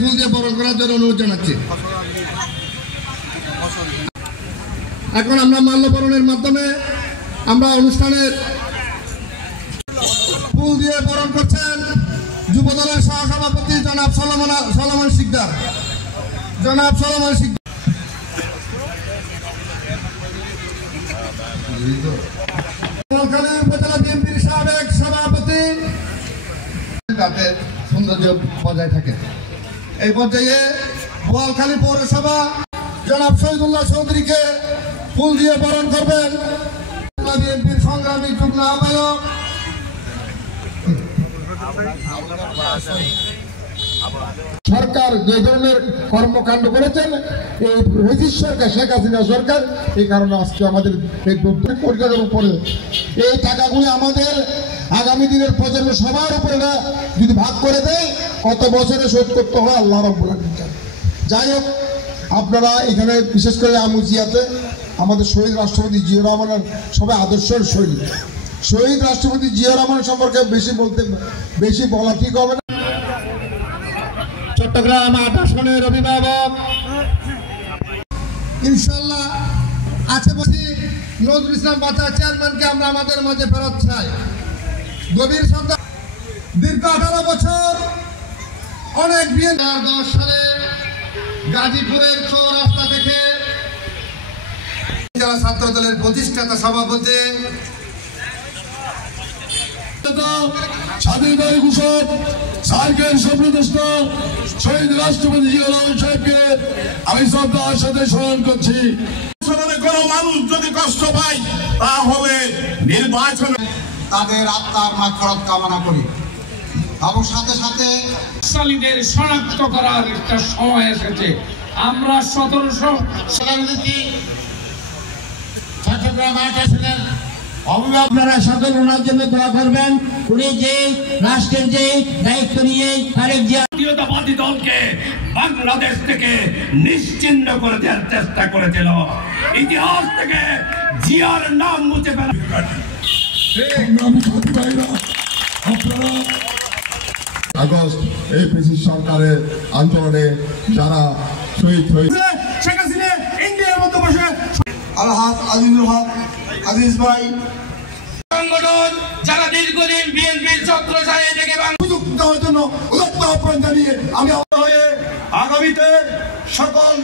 ফুল দিয়ে বরণ করার জন্য অনুরোধ জানাচ্ছি। এখন আমরা মাল্যবরণের মাধ্যমে আমরা অনুষ্ঠানের ফুল দিয়ে বরণ করছেন যুবদলের সহসভাপতি জনাব সলোমন শিকদার। উপজেলা বিএনপির সাবেক সভাপতি, যাতে সৌন্দর্য বজায় থাকে। এই পর্যায়ে বোয়ালখালী পৌরসভা জনাব শহীদুল্লাহ চৌধুরীকে ফুল দিয়ে বরণ করবেন বিএনপির সংগ্রামী যুগ্ম আহ্বায়ক। সরকার যে ধরনের কর্মকাণ্ড করেছেন এই ফ্যাসিস্ট সরকার, শেখ হাসিনা সরকার, এই কারণে আজকে আমাদের এই পরিকারের উপরে এই টাকাগুলি আমাদের আগামী দিনের প্রজন্ম সবার উপরে যদি ভাগ করে দেয় কত বছরে শোধ করতে হয় আল্লাহ রাব্বুল আলামিন। যাই হোক, আপনারা এখানে বিশেষ করে আমুজিয়াতে আমাদের শহীদ রাষ্ট্রপতি জিয়াউর রহমানের সবাই আদর্শের শহীদ। শহীদ রাষ্ট্রপতি জিয়াউর রহমান সম্পর্কে বেশি বলা ঠিক হবে না। চট্টগ্রাম 8 আসনের অভিভাবক ইনশাআল্লাহ আছে বসে নজরুল ইসলাম বাচ্চা চেয়ারম্যানকে আমরা আমাদের মাঝে ফেরত চাই। গভীর শ্রদ্ধা। দীর্ঘ 18 বছর অনেক বিএনপি 2010 সালে গাজীপুরের চৌরাস্তা থেকে জেলা ছাত্র দলের প্রতিষ্ঠাতা সভাপতি স্বাধীনতা ঘোষক সার্কের সম্প্রতিষ্ঠ শহীদ রাষ্ট্রপতি জিয়াউর রহমান সাহেবকে আমি শ্রদ্ধার সাথে স্মরণ করছি। কোনো মানুষ যদি কষ্ট পায় তা হবে নির্বাচন। তাদের আত্মার মাগফিরাত কামনা করি এবং সাথে সাথে সালিদের শনাক্ত করার একটা সময় এসেছে। আমরা 1700 চট্টগ্রাম 8 আসনের আপনারা সকল ওনার জন্য দোয়া করবেন। উনি যে রাষ্ট্রের যে দায়িত্ব নিয়ে তারেক জিয়া জাতীয়তাবাদী দলকে বাংলাদেশ থেকে নিশ্চিহ্ন করে দেওয়ার চেষ্টা করেছিল, ইতিহাস থেকে জিয়ার নাম মুছে ফেলা। আপনারা আগস্ট এই ফ্যাসিস্ট সরকারের আন্দোলনে যারা শহীদ হয়েছে শেখ হাসিনা ইন্ডিয়ার মধ্যে বসে আলহাজ আজিজুল হক আজিজ ভাই সংগঠন যারা দীর্ঘদিন বিএনপির ছত্রছায়ায় থেকে সুযোগ দেওয়ার জন্য আহ্বান জানিয়ে আমি হয়ে আগামীতে সকল